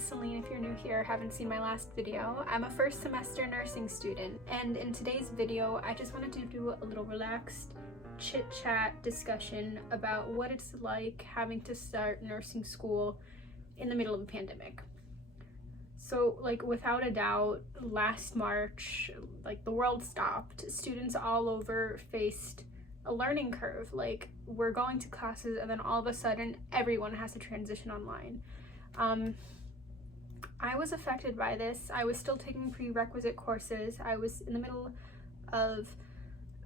name's Selin if you're new here, haven't seen my last video. I'm a first semester nursing student, and in today's video I just wanted to do a little relaxed chit-chat discussion about what it's like having to start nursing school in the middle of a pandemic. So like without a doubt, last March, like the world stopped. Students all over faced a learning curve. Like we're going to classes and then all of a sudden everyone has to transition online. I was affected by this. I was still taking prerequisite courses. I was in the middle of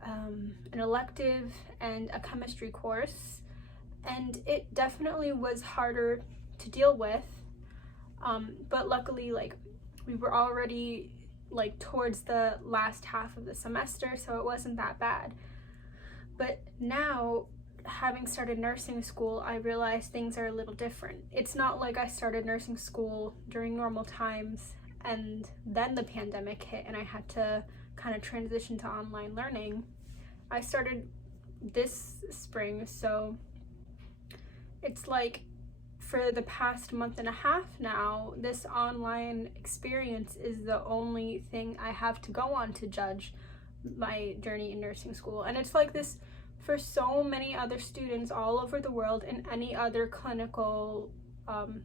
an elective and a chemistry course, and it definitely was harder to deal with, but luckily like we were already like towards the last half of the semester, so it wasn't that bad. But now, having started nursing school, I realized things are a little different. It's not like I started nursing school during normal times and then the pandemic hit and I had to kind of transition to online learning. I started this spring, so it's like for the past month and a half now, this online experience is the only thing I have to go on to judge my journey in nursing school. And it's like this for so many other students all over the world in any other clinical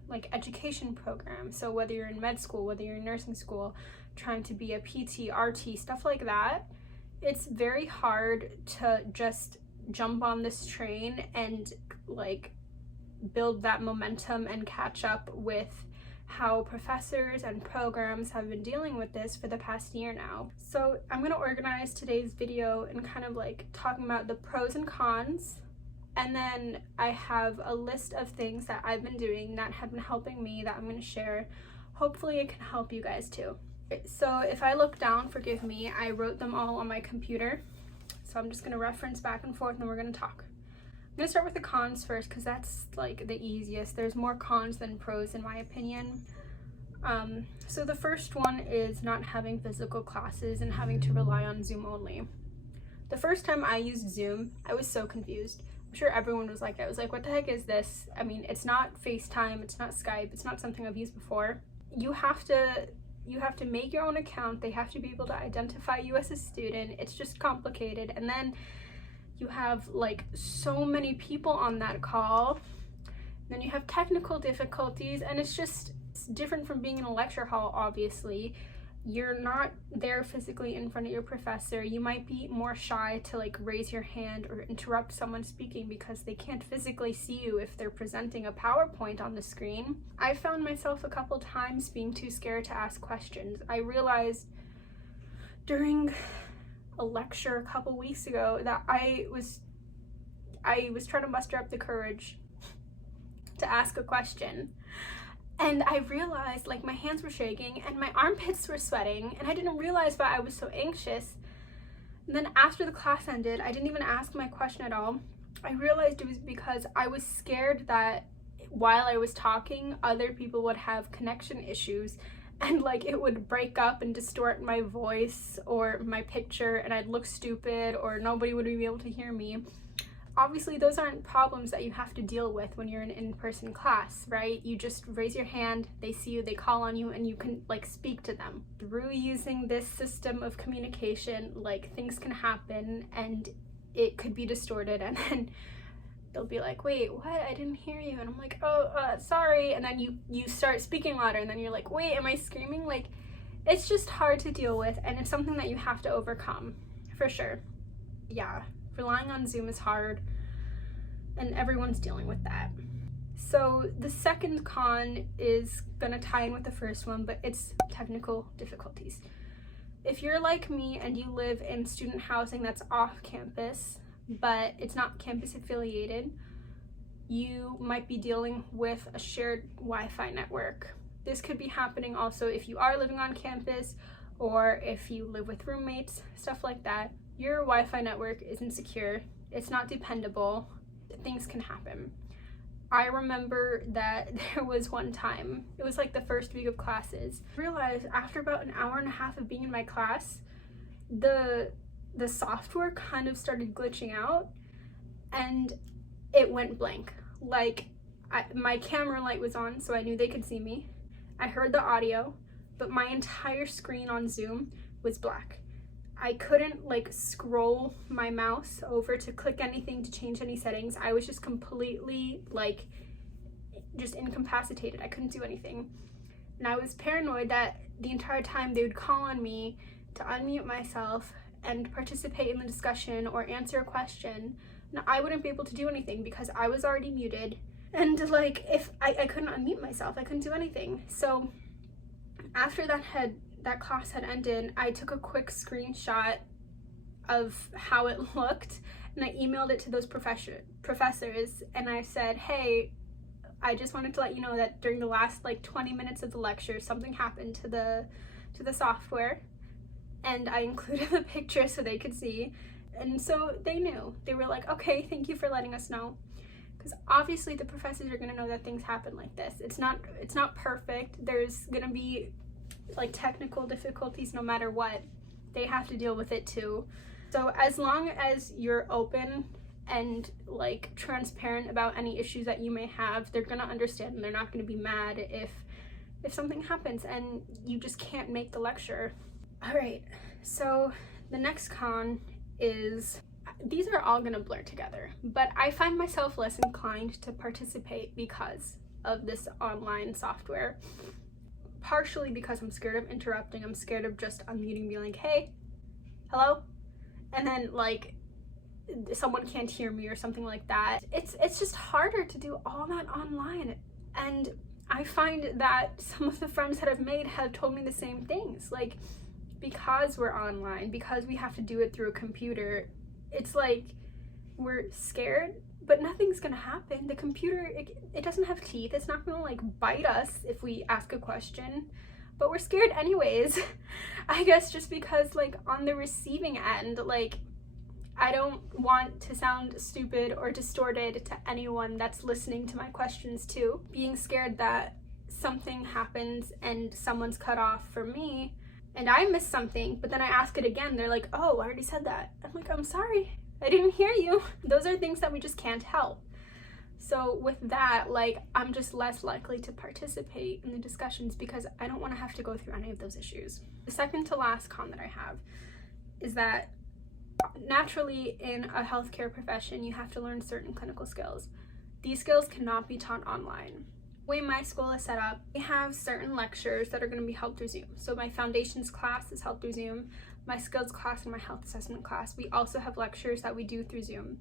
like education program. So whether you're in med school, whether you're in nursing school, trying to be a PT, RT, stuff like that, it's very hard to just jump on this train and like build that momentum and catch up with how professors and programs have been dealing with this for the past year now. So I'm going to organize today's video and kind of like talking about the pros and cons, and then I have a list of things that I've been doing that have been helping me that I'm going to share. Hopefully it can help you guys too. So if I look down, forgive me, I wrote them all on my computer, so I'm just going to reference back and forth and we're going to talk. I'm gonna start with the cons first because that's like the easiest. There's more cons than pros in my opinion. So the first one is not having physical classes and having to rely on Zoom only. The first time I used Zoom, I was so confused. I'm sure everyone was like that. I was like, what the heck is this? I mean, it's not FaceTime, it's not Skype, it's not something I've used before. You have to make your own account. They have to be able to identify you as a student. It's just complicated. And then you have like so many people on that call, then you have technical difficulties, and it's different from being in a lecture hall. Obviously you're not there physically in front of your professor. You might be more shy to like raise your hand or interrupt someone speaking because they can't physically see you if they're presenting a PowerPoint on the screen. I found myself a couple times being too scared to ask questions. I realized during a lecture a couple weeks ago that I was trying to muster up the courage to ask a question, and I realized like my hands were shaking and my armpits were sweating, and I didn't realize why I was so anxious. And then after the class ended, I didn't even ask my question at all. I realized it was because I was scared that while I was talking, other people would have connection issues and like it would break up and distort my voice or my picture and I'd look stupid or nobody would be able to hear me. Obviously those aren't problems that you have to deal with when you're in an in-person class, right? You just raise your hand, they see you, they call on you, and you can like speak to them. Through using this system of communication, like things can happen and it could be distorted, and then they'll be like, wait, what? I didn't hear you. And I'm like, oh, sorry. And then you start speaking louder, and then you're like, wait, am I screaming? Like, it's just hard to deal with, and it's something that you have to overcome, for sure. Yeah, relying on Zoom is hard, and everyone's dealing with that. So the second con is gonna tie in with the first one, but it's technical difficulties. If you're like me and you live in student housing that's off campus, but it's not campus affiliated, you might be dealing with a shared Wi-Fi network. This could be happening also if you are living on campus or if you live with roommates, stuff like that. Your Wi-Fi network isn't secure, it's not dependable, things can happen. I remember that there was one time, it was like the first week of classes, I realized after about an hour and a half of being in my class, the software kind of started glitching out and it went blank. Like my camera light was on, so I knew they could see me, I heard the audio, but my entire screen on Zoom was black. I couldn't like scroll my mouse over to click anything to change any settings. I was just completely like just incapacitated. I couldn't do anything. And I was paranoid that the entire time they would call on me to unmute myself and participate in the discussion or answer a question. And I wouldn't be able to do anything because I was already muted. And like if I couldn't unmute myself, I couldn't do anything. So after that class had ended, I took a quick screenshot of how it looked and I emailed it to those professors and I said, hey, I just wanted to let you know that during the last like 20 minutes of the lecture, something happened to the software, and I included the picture so they could see. And so they knew. They were like, okay, thank you for letting us know. Because obviously the professors are gonna know that things happen like this. It's not perfect. There's gonna be like technical difficulties no matter what. They have to deal with it too. So as long as you're open and like transparent about any issues that you may have, they're gonna understand and they're not gonna be mad if something happens and you just can't make the lecture. All right, so the next con is, these are all gonna blur together, but I find myself less inclined to participate because of this online software. Partially because I'm scared of interrupting. I'm scared of just unmuting and being like, hey, hello? And then like someone can't hear me or something like that. It's just harder to do all that online. And I find that some of the friends that I've made have told me the same things. Like, because we're online, because we have to do it through a computer, it's like we're scared, but nothing's gonna happen. The computer, it doesn't have teeth. It's not gonna like bite us if we ask a question, but we're scared anyways. I guess just because like on the receiving end, like I don't want to sound stupid or distorted to anyone that's listening to my questions too. Being scared that something happens and someone's cut off for me and I miss something, but then I ask it again, they're like, oh, I already said that. I'm like, I'm sorry, I didn't hear you. Those are things that we just can't help. So with that, like, I'm just less likely to participate in the discussions because I don't want to have to go through any of those issues. The second to last con that I have is that naturally in a healthcare profession, you have to learn certain clinical skills. These skills cannot be taught online. The way my school is set up, we have certain lectures that are going to be held through Zoom. So my foundations class is held through Zoom, my skills class and my health assessment class. We also have lectures that we do through Zoom.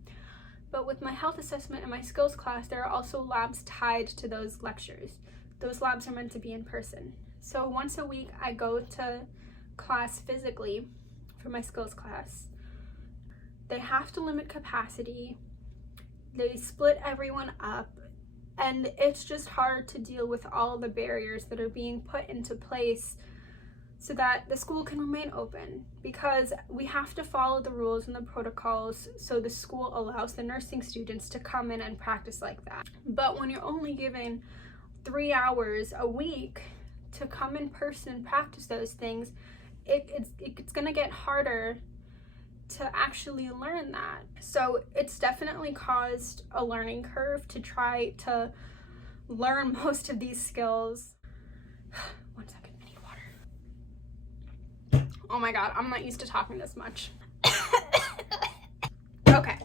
But with my health assessment and my skills class, there are also labs tied to those lectures. Those labs are meant to be in person. So once a week, I go to class physically for my skills class. They have to limit capacity. They split everyone up. And it's just hard to deal with all the barriers that are being put into place so that the school can remain open, because we have to follow the rules and the protocols so the school allows the nursing students to come in and practice like that. But when you're only given 3 hours a week to come in person and practice those things, it's gonna get harder to actually learn that. So it's definitely caused a learning curve to try to learn most of these skills. One second, I need water. Oh my god, I'm not used to talking this much. Okay.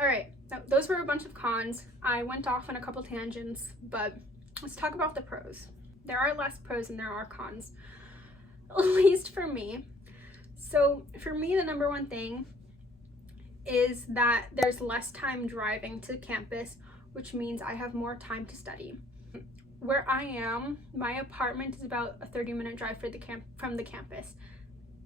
All right, those were a bunch of cons. I went off on a couple tangents, but let's talk about the pros. There are less pros than there are cons, at least for me. So for me, the number one thing is that there's less time driving to campus, which means I have more time to study. Where I am, my apartment is about a 30-minute drive from the campus.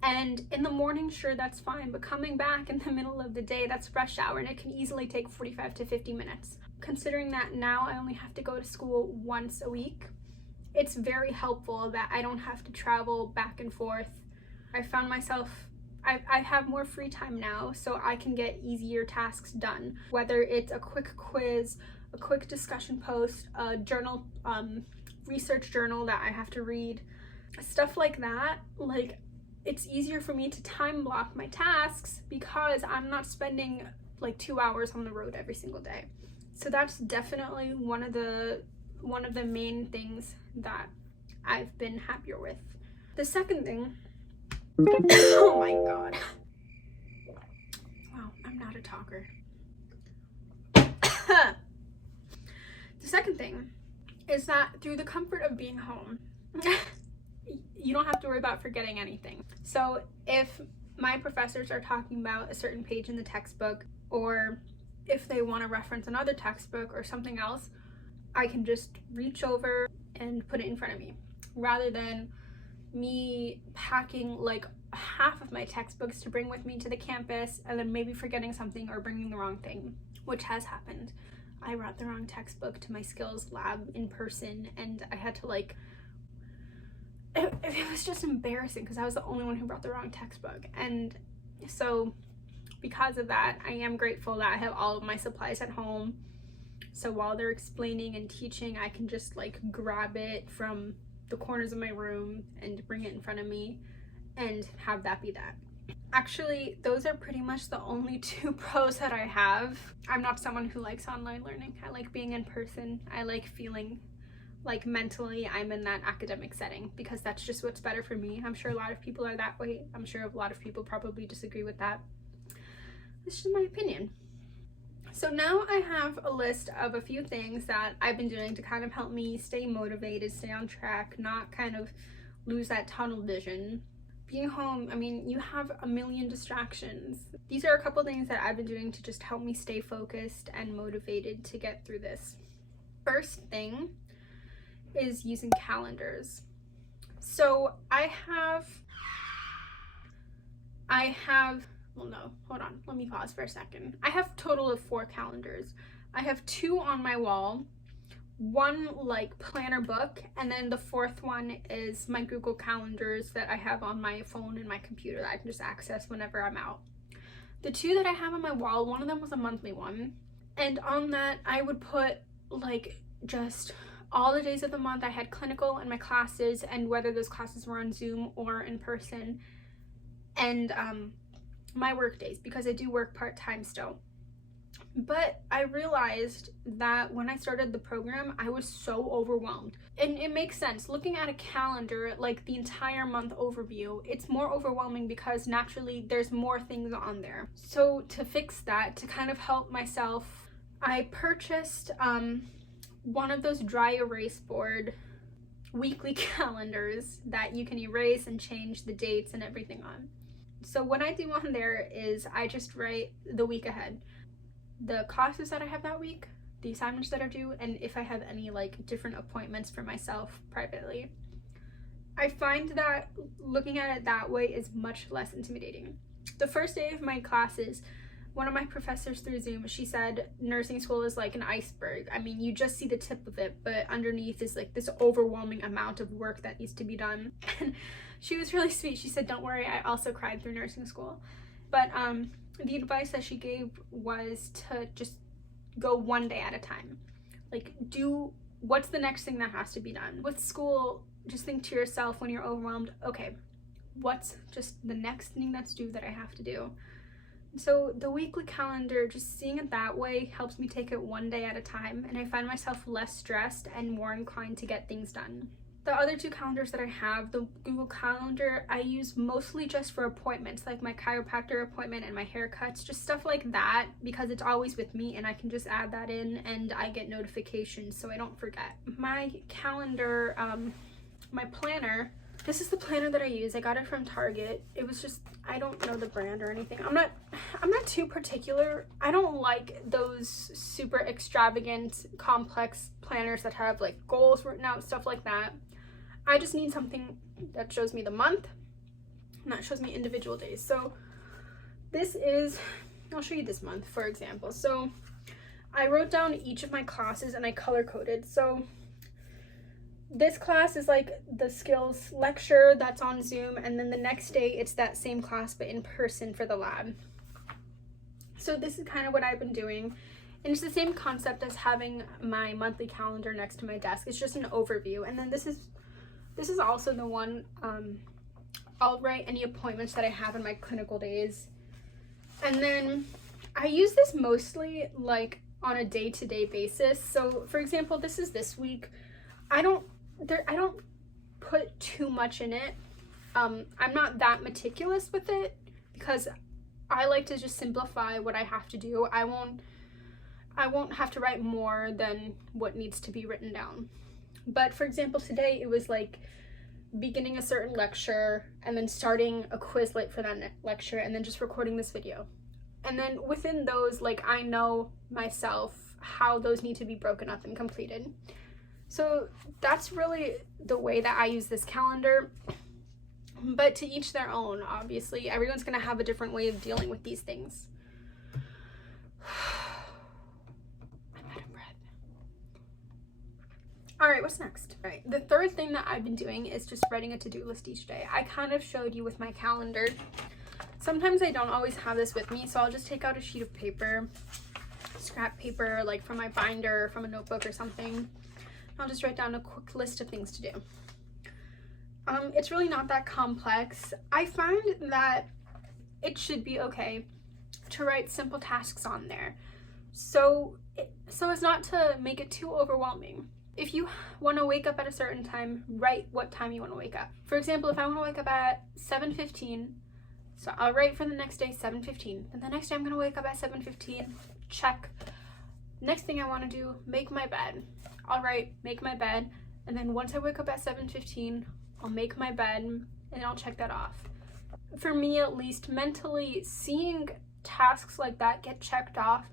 And in the morning, sure, that's fine, but coming back in the middle of the day, that's rush hour, and it can easily take 45 to 50 minutes. Considering that now I only have to go to school once a week, it's very helpful that I don't have to travel back and forth. I found myself, I have more free time now, so I can get easier tasks done. Whether it's a quick quiz, a quick discussion post, a journal, research journal that I have to read, stuff like that. Like, it's easier for me to time block my tasks because I'm not spending like 2 hours on the road every single day. So that's definitely one of the main things that I've been happier with. The second thing, oh my god. Wow, I'm not a talker. The second thing is that through the comfort of being home, you don't have to worry about forgetting anything. So if my professors are talking about a certain page in the textbook, or if they want to reference another textbook or something else, I can just reach over and put it in front of me, rather than me packing like half of my textbooks to bring with me to the campus and then maybe forgetting something or bringing the wrong thing, which has happened. I brought the wrong textbook to my skills lab in person, and I had to like, it was just embarrassing because I was the only one who brought the wrong textbook. And so because of that, I am grateful that I have all of my supplies at home. So while they're explaining and teaching, I can just like grab it from the corners of my room and bring it in front of me and have that be that. Actually, those are pretty much the only two pros that I have. I'm not someone who likes online learning. I like being in person. I like feeling like mentally I'm in that academic setting because that's just what's better for me. I'm sure a lot of people are that way. I'm sure a lot of people probably disagree with that. It's just my opinion. So now I have a list of a few things that I've been doing to kind of help me stay motivated, stay on track, not kind of lose that tunnel vision. Being home, I mean, you have a million distractions. These are a couple things that I've been doing to just help me stay focused and motivated to get through this. First thing is using calendars. So I have, well no, hold on, let me pause for a second. I have a total of 4 calendars. I have 2 on my wall, 1 like planner book, and then the 4th one is my Google calendars that I have on my phone and my computer that I can just access whenever I'm out. The 2 that I have on my wall, one of them was a monthly one, and on that I would put like just all the days of the month I had clinical and my classes, and whether those classes were on Zoom or in person, and my work days, because I do work part-time still. But I realized that when I started the program, I was so overwhelmed. And it makes sense. Looking at a calendar, like the entire month overview, it's more overwhelming because naturally there's more things on there. So to fix that, to kind of help myself, I purchased one of those dry erase board weekly calendars that you can erase and change the dates and everything on. So what I do on there is I just write the week ahead, the classes that I have that week, the assignments that are due, and if I have any like different appointments for myself privately. I find that looking at it that way is much less intimidating. The first day of my classes, one of my professors through Zoom, she said nursing school is like an iceberg. I mean, you just see the tip of it, but underneath is like this overwhelming amount of work that needs to be done. And she was really sweet. She said, don't worry, I also cried through nursing school. But the advice that she gave was to just go one day at a time. Like, do what's the next thing that has to be done. With school, just think to yourself when you're overwhelmed, okay, what's just the next thing that's due that I have to do? So the weekly calendar, just seeing it that way helps me take it one day at a time, and I find myself less stressed and more inclined to get things done. The other 2 calendars that I have, the Google Calendar, I use mostly just for appointments, like my chiropractor appointment and my haircuts, just stuff like that, because it's always with me and I can just add that in and I get notifications so I don't forget. My calendar, my planner, this is the planner that I use. I got it from Target. It was just, I don't know the brand or anything. I'm not too particular. I don't like those super extravagant, complex planners that have like goals written out, stuff like that. I just need something that shows me the month and that shows me individual days. So this is, I'll show you this month, for example. So I wrote down each of my classes and I color coded. So this class is like the skills lecture that's on Zoom, and then the next day it's that same class but in person for the lab. So this is kind of what I've been doing, and it's the same concept as having my monthly calendar next to my desk. It's just an overview, and then this is also the one I'll write any appointments that I have in my clinical days. And then I use this mostly like on a day-to-day basis. So for example, this is this week. I don't put too much in it. I'm not that meticulous with it because I like to just simplify what I have to do. I won't have to write more than what needs to be written down. But for example, today it was like beginning a certain lecture and then starting a Quizlet for that lecture and then just recording this video. And then within those, like, I know myself how those need to be broken up and completed. So that's really the way that I use this calendar. But to each their own, obviously. Everyone's going to have a different way of dealing with these things. I'm out of breath. Alright, what's next? Alright, the third thing that I've been doing is just writing a to-do list each day. I kind of showed you with my calendar. Sometimes I don't always have this with me, so I'll just take out a sheet of paper, scrap paper, like from my binder, from a notebook or something. I'll just write down a quick list of things to do. It's really not that complex. I find that it should be okay to write simple tasks on there, so as not to make it too overwhelming. If you want to wake up at a certain time, write what time you want to wake up. For example, if I want to wake up at 7:15, so I'll write for the next day 7:15. And the next day I'm going to wake up at 7:15, check. Next thing I want to do, make my bed. I'll write make my bed, and then once I wake up at 7:15, I'll make my bed and I'll check that off. For me, at least, mentally, seeing tasks like that get checked off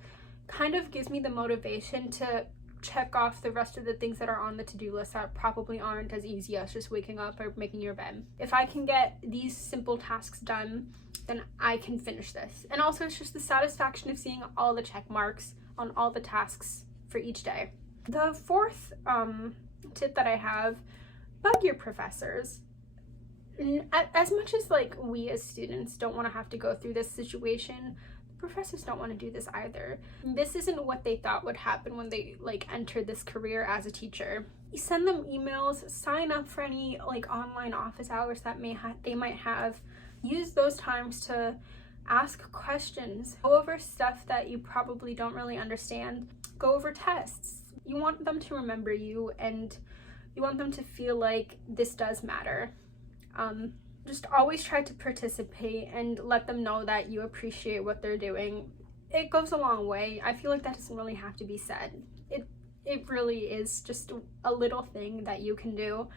kind of gives me the motivation to check off the rest of the things that are on the to-do list that probably aren't as easy as just waking up or making your bed. If I can get these simple tasks done, then I can finish this. And also, it's just the satisfaction of seeing all the check marks on all the tasks for each day. The fourth tip that I have: bug your professors. As much as like we as students don't want to have to go through this situation, the professors don't want to do this either. This isn't what they thought would happen when they like entered this career as a teacher. You send them emails, sign up for any like online office hours that they might have. Use those times to ask questions, go over stuff that you probably don't really understand, go over tests. You want them to remember you, and you want them to feel like this does matter. Just always try to participate and let them know that you appreciate what they're doing. It goes a long way. I feel like that doesn't really have to be said. It really is just a little thing that you can do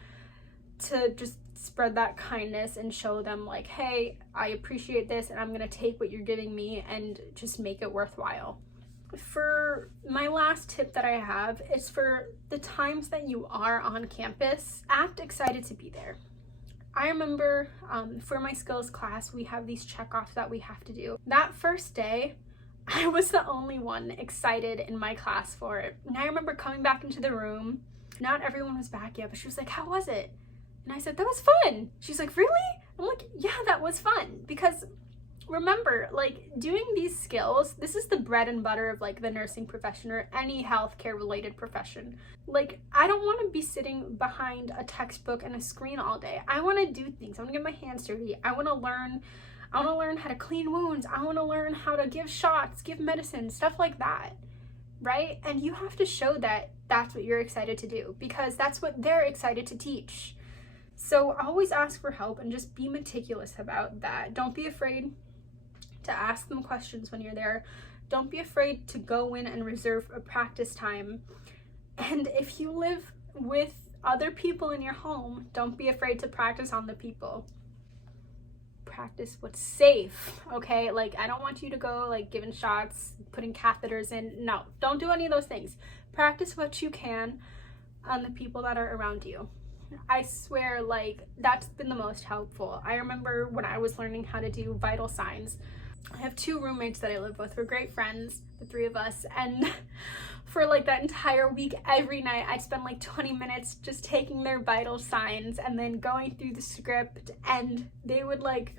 to just spread that kindness and show them like, hey, I appreciate this and I'm gonna take what you're giving me and just make it worthwhile. For my last tip that I have, is for the times that you are on campus, act excited to be there. I remember for my skills class, we have these check-offs that we have to do. That first day, I was the only one excited in my class for it. And I remember coming back into the room. Not everyone was back yet, but she was like, how was it? And I said, that was fun. She's like, really? I'm like, yeah, that was fun. Because remember, like, doing these skills, this is the bread and butter of like the nursing profession or any healthcare related profession. Like, I don't want to be sitting behind a textbook and a screen all day. I want to do things. I want to get my hands dirty. I want to learn how to clean wounds. I want to learn how to give shots, give medicine, stuff like that, right? And you have to show that that's what you're excited to do, because that's what they're excited to teach. So always ask for help and just be meticulous about that. Don't be afraid to ask them questions when you're there. Don't be afraid to go in and reserve a practice time. And if you live with other people in your home, don't be afraid to practice on the people. Practice what's safe, okay? Like, I don't want you to go like giving shots, putting catheters in. No, don't do any of those things. Practice what you can on the people that are around you. I swear, like, that's been the most helpful. I remember when I was learning how to do vital signs, I have 2 roommates that I live with. We're great friends, the 3 of us, and for like that entire week, every night I'd spend like 20 minutes just taking their vital signs and then going through the script, and they would like,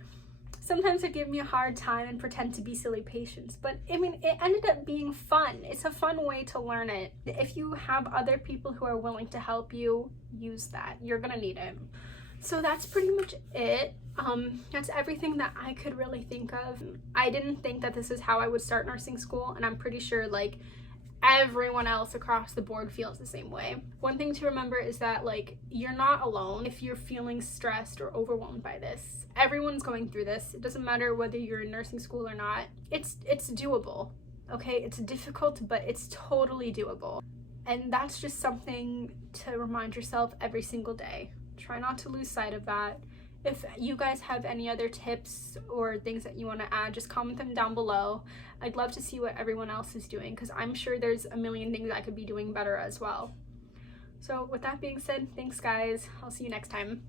sometimes they'd give me a hard time and pretend to be silly patients, but I mean, it ended up being fun. It's a fun way to learn it. If you have other people who are willing to help you, use that. You're gonna need it. So that's pretty much it. That's everything that I could really think of. I didn't think that this is how I would start nursing school, and I'm pretty sure like everyone else across the board feels the same way. One thing to remember is that, like, you're not alone if you're feeling stressed or overwhelmed by this. Everyone's going through this. It doesn't matter whether you're in nursing school or not. It's doable, okay? It's difficult, but it's totally doable. And that's just something to remind yourself every single day. Try not to lose sight of that. If you guys have any other tips or things that you want to add, just comment them down below. I'd love to see what everyone else is doing, because I'm sure there's a million things I could be doing better as well. So with that being said, thanks guys. I'll see you next time.